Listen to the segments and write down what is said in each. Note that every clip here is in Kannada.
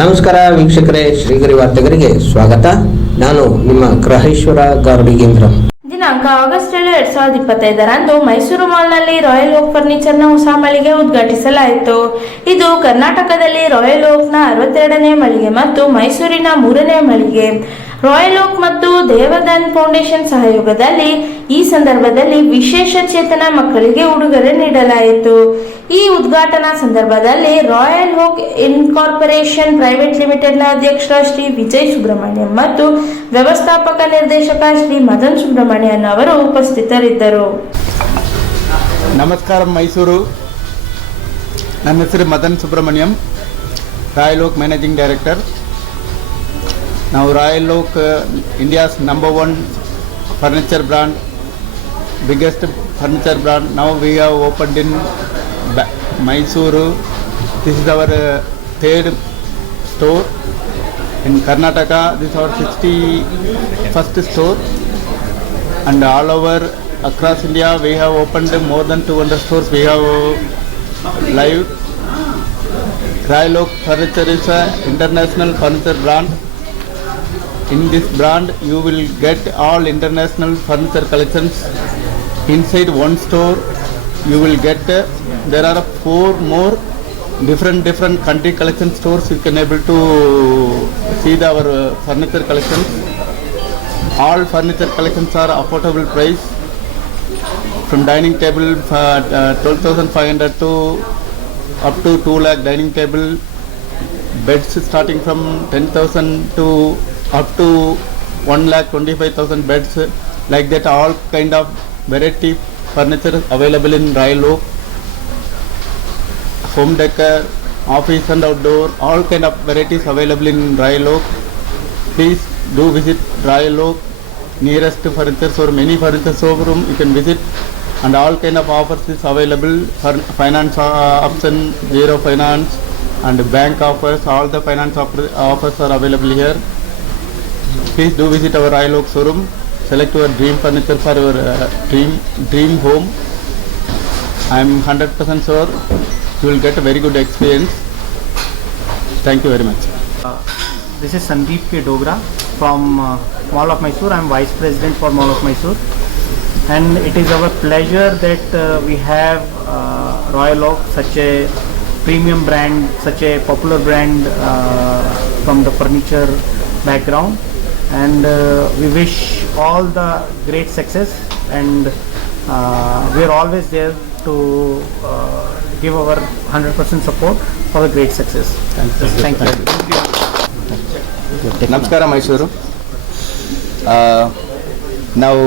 ನಮಸ್ಕಾರ ವೀಕ್ಷಕರೇ, ಶ್ರೀಗರಿ ವಾರ್ತೆಗರಿಗೆ ಸ್ವಾಗತ. ನಾನು ನಿಮ್ಮ ಗ್ರಹೇಶ್ವರ ಗಾರ್ಡಿಗೇಂದ್ರ ದಿನಾಂಕ ಆಗಸ್ಟ್ ಏಳು ಎರಡ್ ಸಾವಿರದ ಇಪ್ಪತ್ತೈದರಂದು ಮೈಸೂರು ಮಾಲ್ನಲ್ಲಿ ರಾಯಲ್ ಓಕ್ನ ಹೊಸ ಮಳಿಗೆ ಉದ್ಘಾಟಿಸಲಾಯಿತು. ಇದು ಕರ್ನಾಟಕದಲ್ಲಿ ರಾಯಲ್ ಓಕ್ನ ಅರವತ್ತೆರಡನೇ ಮಳಿಗೆ ಮತ್ತು ಮೈಸೂರಿನ ಮೂರನೇ ಮಳಿಗೆ. ರಾಯಲ್ ಓಕ್ ಮತ್ತು ದೇವದಾನ್ ಫೌಂಡೇಶನ್ ಸಹಯೋಗದಲ್ಲಿ ಈ ಸಂದರ್ಭದಲ್ಲಿ ವಿಶೇಷ ಚೇತನ ಮಕ್ಕಳಿಗೆ ಉಡುಗೊರೆ ನೀಡಲಾಯಿತು. ಈ ಉದ್ಘಾಟನಾ ಸಂದರ್ಭದಲ್ಲಿ ರಾಯಲ್ ಹೋಕ್ ಇನ್ಕಾರ್ಪೊರೇಷನ್ ಪ್ರೈವೇಟ್ ಲಿಮಿಟೆಡ್ನ ಅಧ್ಯಕ್ಷ ಶ್ರೀ ವಿಜಯ್ ಸುಬ್ರಹ್ಮಣ್ಯಂ ಮತ್ತು ವ್ಯವಸ್ಥಾಪಕ ನಿರ್ದೇಶಕ ಶ್ರೀ ಮದನ್ ಸುಬ್ರಹ್ಮಣ್ಯನ್ ಅವರು ಉಪಸ್ಥಿತರಿದ್ದರು. ನಮಸ್ಕಾರ ಮೈಸೂರು. ನನ್ನ ಹೆಸರು Madan Subrahmanyam Royal Oak managing director ನಾವು royal oak India's number one furniture brand biggest furniture brand ನಾವು we have opened in Mysuru this is our third store in Karnataka. This is our 61st store, and all over across India we have opened more than 200 stores. We have live. Royal Oak Furniture is a international furniture brand. In this brand, you will get all international furniture collections inside one store. You will get uh, there are four more different different country collection stores. You can able to see the, our uh, furniture collections. All furniture collections are affordable price. From dining table uh, uh, 12500 to up to 2 lakh dining table. Beds starting from 10000 to up to 1 lakh 25000 beds like that all kind of variety furniture available in Royal Oak home decor, office and outdoor, all kind of varieties available in Royal Oak. Please do visit Royal Oak, nearest furniture showroom, many furniture showroom you can visit. And all kind of offers is available. For finance uh, option, zero finance and bank offers, all the finance offers are available here. Please do visit our Royal Oak showroom, select your dream furniture for your uh, dream dream home. I am 100% sure you will get a very good experience. Thank you very much. This is Sandeep K. Dogra from uh, Mall of Mysore. I am Vice President for Mall of Mysore. And it is our pleasure that uh, we have uh, Royal Oak, such a premium brand, such a popular brand uh, from the furniture background. And uh, we wish all the great success and uh, we are always there to uh, give our 100% support for the great success. Thank you. ನಮಸ್ಕಾರ ಮೈಸೂರು ನಾವು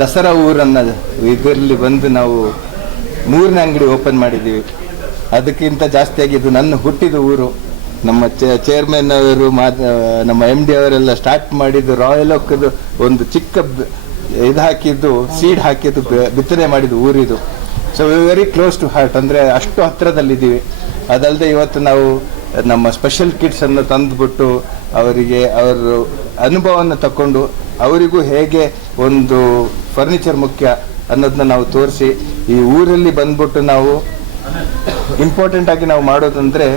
ದಸರಾ ಊರನ್ನ ಇದರಲ್ಲಿ ಬಂದು ನಾವು ಮೂರನೇ ಅಂಗಡಿ ಓಪನ್ ಮಾಡಿದ್ದೀವಿ ಅದಕ್ಕಿಂತ ಜಾಸ್ತಿಯಾಗಿ ಇದು ನನ್ನ ಹುಟ್ಟಿದ ಊರು ನಮ್ಮ ಚೇರ್ಮನ್ ಅವರು ನಮ್ಮ ಎಂ ಡಿ ಅವರೆಲ್ಲ ಸ್ಟಾರ್ಟ್ ಮಾಡಿದ್ದು ರಾಯಲ್ ಓಕ್ದು ಒಂದು ಚಿಕ್ಕ ಇದು ಹಾಕಿದ್ದು ಸೀಡ್ ಹಾಕಿದ್ದು ಬಿತ್ತನೆ ಮಾಡಿದ್ದು ಊರಿದು. So very close to heart ಅಂದರೆ ಅಷ್ಟು ಹತ್ತಿರದಲ್ಲಿದ್ದೀವಿ ಅದಲ್ಲದೆ ಇವತ್ತು ನಾವು ನಮ್ಮ ಸ್ಪೆಷಲ್ ಕಿಟ್ಸ್ ಅನ್ನು ತಂದುಬಿಟ್ಟು ಅವರಿಗೆ ಅವರ ಅನುಭವವನ್ನು ತಕೊಂಡು ಅವರಿಗೂ ಹೇಗೆ ಒಂದು ಫರ್ನಿಚರ್ ಮುಖ್ಯ ಅನ್ನೋದನ್ನ ನಾವು ತೋರಿಸಿ ಈ ಊರಲ್ಲಿ ಬಂದ್ಬಿಟ್ಟು ನಾವು ಇಂಪಾರ್ಟೆಂಟ್ ಆಗಿ ನಾವು ಮಾಡೋದಂದ್ರೆ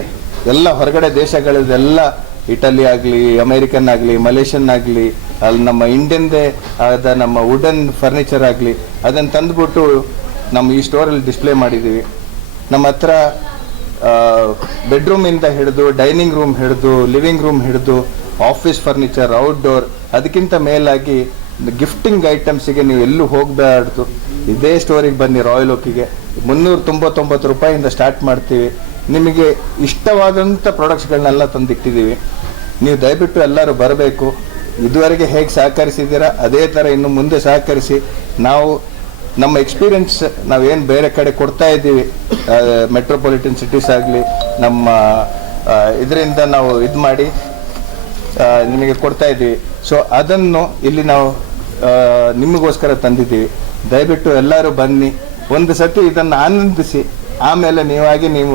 ಎಲ್ಲ ಹೊರಗಡೆ ದೇಶಗಳದೆಲ್ಲ ಇಟಲಿ ಆಗಲಿ ಅಮೇರಿಕನ್ ಆಗಲಿ ಮಲೇಷಿಯನ್ ಆಗಲಿ ಅಲ್ಲಿ ನಮ್ಮ ಇಂಡಿಯನ್ದೇ ಆದ ನಮ್ಮ ವುಡನ್ ಫರ್ನಿಚರ್ ಆಗಲಿ ಅದನ್ನು ತಂದುಬಿಟ್ಟು ನಮ್ಮ ಈ ಸ್ಟೋರಲ್ಲಿ ಡಿಸ್ಪ್ಲೇ ಮಾಡಿದ್ದೀವಿ ನಮ್ಮ ಹತ್ರ ಬೆಡ್ರೂಮಿಂದ ಹಿಡಿದು ಡೈನಿಂಗ್ ರೂಮ್ ಹಿಡಿದು ಲಿವಿಂಗ್ ರೂಮ್ ಹಿಡಿದು ಆಫೀಸ್ ಫರ್ನಿಚರ್ ಔಟ್ಡೋರ್ ಅದಕ್ಕಿಂತ ಮೇಲಾಗಿ ಗಿಫ್ಟಿಂಗ್ ಐಟಮ್ಸಿಗೆ ನೀವು ಎಲ್ಲೂ ಹೋಗಬಾರ್ದು. ಇದೇ ಸ್ಟೋರಿಗೆ ಬನ್ನಿ ರಾಯಲ್ ಓಕಿಗೆ ಮುನ್ನೂರ ತೊಂಬತ್ತೊಂಬತ್ತು ರೂಪಾಯಿಂದ ಸ್ಟಾರ್ಟ್ ಮಾಡ್ತೀವಿ. ನಿಮಗೆ ಇಷ್ಟವಾದಂಥ ಪ್ರಾಡಕ್ಟ್ಸ್ಗಳನ್ನೆಲ್ಲ ತಂದಿಟ್ಟಿದ್ದೀವಿ. ನೀವು ದಯವಿಟ್ಟು ಎಲ್ಲರೂ ಬರಬೇಕು. ಇದುವರೆಗೆ ಹೇಗೆ ಸಹಕರಿಸಿದ್ದೀರಾ, ಅದೇ ಥರ ಇನ್ನು ಮುಂದೆ ಸಹಕರಿಸಿ. ನಾವು ನಮ್ಮ ಎಕ್ಸ್ಪೀರಿಯನ್ಸ್ ನಾವೇನು ಬೇರೆ ಕಡೆ ಕೊಡ್ತಾ ಇದ್ದೀವಿ. ಮೆಟ್ರೋಪಾಲಿಟನ್ ಸಿಟೀಸ್ ಆಗಲಿ, ನಮ್ಮ ಇದರಿಂದ ನಾವು ಇದು ಮಾಡಿ ನಿಮಗೆ ಕೊಡ್ತಾ ಇದ್ದೀವಿ. ಸೊ ಅದನ್ನು ಇಲ್ಲಿ ನಾವು ನಿಮಗೋಸ್ಕರ ತಂದಿದ್ದೀವಿ. ದಯವಿಟ್ಟು ಎಲ್ಲರೂ ಬನ್ನಿ. ಒಂದು ಸತಿ ಇದನ್ನು ಆನಂದಿಸಿ. ಆಮೇಲೆ ನೀವಾಗಿ ನೀವು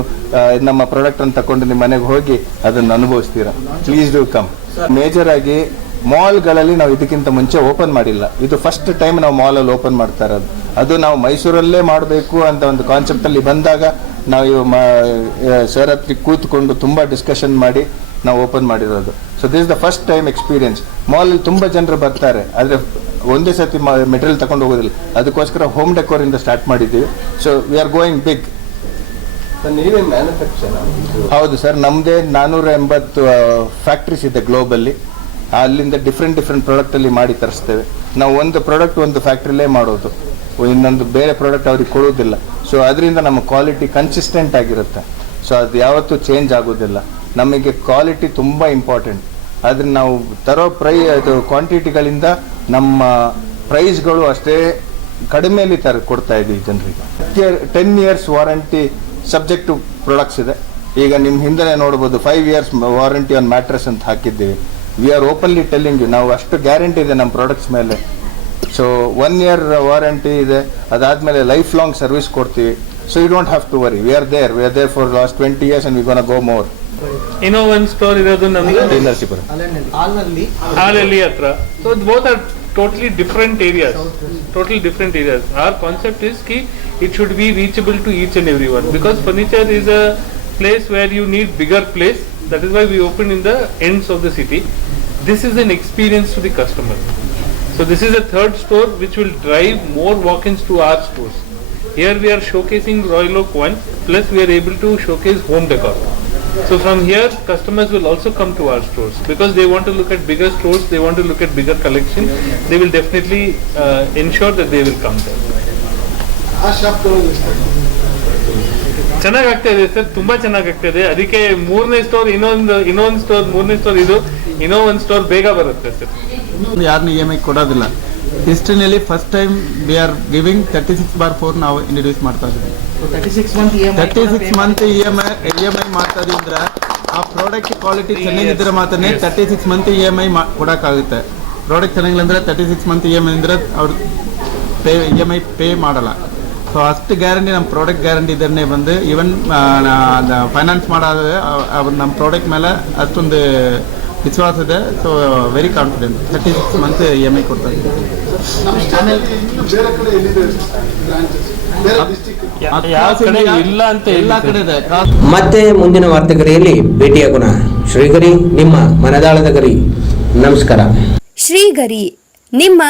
ನಮ್ಮ ಪ್ರಾಡಕ್ಟ್ ಅನ್ನು ತಗೊಂಡು ನಿಮ್ಮ ಮನೆಗೆ ಹೋಗಿ ಅದನ್ನು ಅನುಭವಿಸ್ತೀರಾ? ಪ್ಲೀಸ್ ಡೂ ಕಮ್ ಮೇಜರ್ ಆಗಿ ಮಾಲ್ಗಳಲ್ಲಿ ನಾವು ಇದಕ್ಕಿಂತ ಮುಂಚೆ ಓಪನ್ ಮಾಡಿಲ್ಲ. ಇದು ಫಸ್ಟ್ ಟೈಮ್ ನಾವು ಮಾಲಲ್ಲಿ ಓಪನ್ ಮಾಡ್ತಾ ಇರೋದು. ಅದು ನಾವು ಮೈಸೂರಲ್ಲೇ ಮಾಡಬೇಕು ಅಂತ ಒಂದು ಕಾನ್ಸೆಪ್ಟಲ್ಲಿ ಬಂದಾಗ ನಾವು ಸರ್ ಹತ್ರ ಕೂತ್ಕೊಂಡು ತುಂಬ ಡಿಸ್ಕಷನ್ ಮಾಡಿ ನಾವು ಓಪನ್ ಮಾಡಿರೋದು. So this the first time experience ಮಾಲಲ್ಲಿ ತುಂಬ ಜನರು ಬರ್ತಾರೆ. ಆದರೆ ಒಂದೇ ಸತಿ ಮೆಟೀರಿಯಲ್ ತಗೊಂಡು ಹೋಗೋದಿಲ್ಲ. ಅದಕ್ಕೋಸ್ಕರ ಹೋಮ್ ಡೆಕೋರಿಂದ ಸ್ಟಾರ್ಟ್ ಮಾಡಿದ್ದೀವಿ. So we are going big ಹೌದು ಸರ್ ನಮ್ಮದೇ ನಾನೂರ ಎಂಬತ್ತು ಫ್ಯಾಕ್ಟ್ರೀಸ್ ಇದೆ ಗ್ಲೋಬಲ್ಲಿ ಅಲ್ಲಿಂದ ಡಿಫ್ರೆಂಟ್ ಡಿಫ್ರೆಂಟ್ ಪ್ರಾಡಕ್ಟಲ್ಲಿ ಮಾಡಿ ತರಿಸ್ತೇವೆ. ನಾವು ಒಂದು ಪ್ರಾಡಕ್ಟ್ ಒಂದು ಫ್ಯಾಕ್ಟ್ರಿಲೇ ಮಾಡೋದು. ಇನ್ನೊಂದು ಬೇರೆ ಪ್ರಾಡಕ್ಟ್ ಅವ್ರಿಗೆ ಕೊಡೋದಿಲ್ಲ ಸೊ ಅದರಿಂದ ನಮ್ಮ ಕ್ವಾಲಿಟಿ ಕನ್ಸಿಸ್ಟೆಂಟ್ ಆಗಿರುತ್ತೆ. ಸೊ ಅದು ಯಾವತ್ತೂ ಚೇಂಜ್ ಆಗೋದಿಲ್ಲ ನಮಗೆ ಕ್ವಾಲಿಟಿ ತುಂಬ ಇಂಪಾರ್ಟೆಂಟ್ ಆದರೆ ನಾವು ತರೋ ಪ್ರೈ, ಅದು ಕ್ವಾಂಟಿಟಿಗಳಿಂದ ನಮ್ಮ ಪ್ರೈಸ್ಗಳು ಅಷ್ಟೇ ಕಡಿಮೆಯಲ್ಲಿ ತರ ಕೊಡ್ತಾ ಇದ್ದೀವಿ ಜನರಿಗೆ. Ten years warranty subject to products ಇದೆ. ಈಗ ನಿಮ್ಮ ಹಿಂದೆ ನೋಡ್ಬೋದು five years warranty on mattress ಅಂತ ಹಾಕಿದ್ದೀವಿ. We are openly telling you ನಾವು ಅಷ್ಟು ಗ್ಯಾರಂಟಿ ಇದೆ ನಮ್ಮ ಪ್ರಾಡಕ್ಟ್ಸ್ ಮೇಲೆ. ಸೊ ಒನ್ ಇಯರ್ ವಾರಂಟಿ ಇದೆ ಅದಾದಮೇಲೆ ಲೈಫ್ ಲಾಂಗ್ ಸರ್ವಿಸ್ ಕೊಡ್ತೀವಿ. So you don't have to worry we are there we are there for last twenty years and we gonna go more ಇನ್ನೋ ಒಂದು ಸ್ಟೋರ್ ಇರೋದು ನಮ್ಗೆ ನರಸೀಪುರ ಹಾಲಲ್ಲಿ ಹತ್ರ. So both are totally different areas. Totally different areas. Our concept is that it should be reachable to each and everyone because furniture is a place where you need bigger place. That is why we open in the ends of the city. This is an experience to the customer. So this is a third store which will drive more walk-ins to our stores. Here we are showcasing Royal Oak one, plus we are able to showcase home decor. So from here customers will also come to our stores because they want to look at bigger stores, they want to look at bigger collections. They will definitely uh, ensure that they will come there. ಚೆನ್ನಾಗಿ ಆಗ್ತಾ ಇದೆ ಸರ್ ತುಂಬಾ ಚೆನ್ನಾಗಿ ಆಗ್ತಾ ಇದೆ ಅದಕ್ಕೆ ಮೂರನೇ ಸ್ಟೋರ್ ಇನ್ನೊಂದು ಇನ್ನೊಂದು ಸ್ಟೋರ್ ಮೂರನೇ ಸ್ಟೋರ್ ಇದು ಇನ್ನೂ ಒಂದು ಸ್ಟೋರ್ ಬೇಗ ಬರುತ್ತೆ ಸರ್ ಯಾರನ್ನ ಇ ಎಂ ಐ ಕೊಡೋದಿಲ್ಲ. ಹಿಸ್ಟ್ರಿನಲ್ಲಿ first time we are giving thirty six bar four ನಾವು ಇಂಟ್ರೊಡ್ಯೂಸ್ ಮಾಡ್ತಾ ಇದ್ದೀವಿ. Thirty six month E M I E M I ಮಾಡ್ತಾ ಇದೀವಿ ಅಂದ್ರೆ ಆ ಪ್ರಾಡಕ್ಟ್ ಕ್ವಾಲಿಟಿ ಚೆನ್ನಾಗಿದ್ರೆ ಮಾತ್ರನೇ thirty six month E M I ಕೊಡೋಕ್ಕಾಗುತ್ತೆ. Product ಚೆನ್ನಾಗಿಲ್ಲ ಅಂದ್ರೆ thirty six month E M I ಅಂದ್ರೆ ಅವ್ರು pay E M I pay ಮಾಡಲ್ಲ. ಸೊ ಅಷ್ಟು ಗ್ಯಾರಂಟಿ ನಮ್ಮ ಪ್ರಾಡಕ್ಟ್ ಗ್ಯಾರಂಟಿ ಇದನ್ನೇ ಬಂದು ಈವನ್ ಫೈನಾನ್ಸ್ ಮಾಡೋದು ಅವ್ರು ನಮ್ಮ ಪ್ರಾಡಕ್ಟ್ ಮೇಲೆ ಅಷ್ಟೊಂದು ವಿಶ್ವಾಸ ಇದೆ so very confident thirty six month E M I ಕೊಡ್ತಾ ಇದ್ದೀವಿ ಯಾವ ಕಡೆ ಇಲ್ಲ ಅಂತ ಎಲ್ಲ ಕಡೆ ಇದೆ. ಮತ್ತೆ ಮುಂದಿನ ವಾರ್ತೆಗರಿಯಲ್ಲಿ ಭೇಟಿಯಾಗೋಣ ಶ್ರೀಗರಿ ನಿಮ್ಮ ಮನದಾಳದ ಗರಿ. ನಮಸ್ಕಾರ. ಶ್ರೀಗರಿ ನಿಮ್ಮ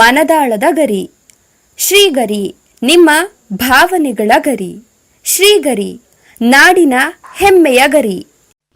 ಮನದಾಳದ ಗರಿ. ಶ್ರೀಗರಿ ನಿಮ್ಮ ಭಾವನೆಗಳ ಗರಿ. ಶ್ರೀಗರಿ ನಾಡಿನ ಹೆಮ್ಮೆಯ ಗರಿ.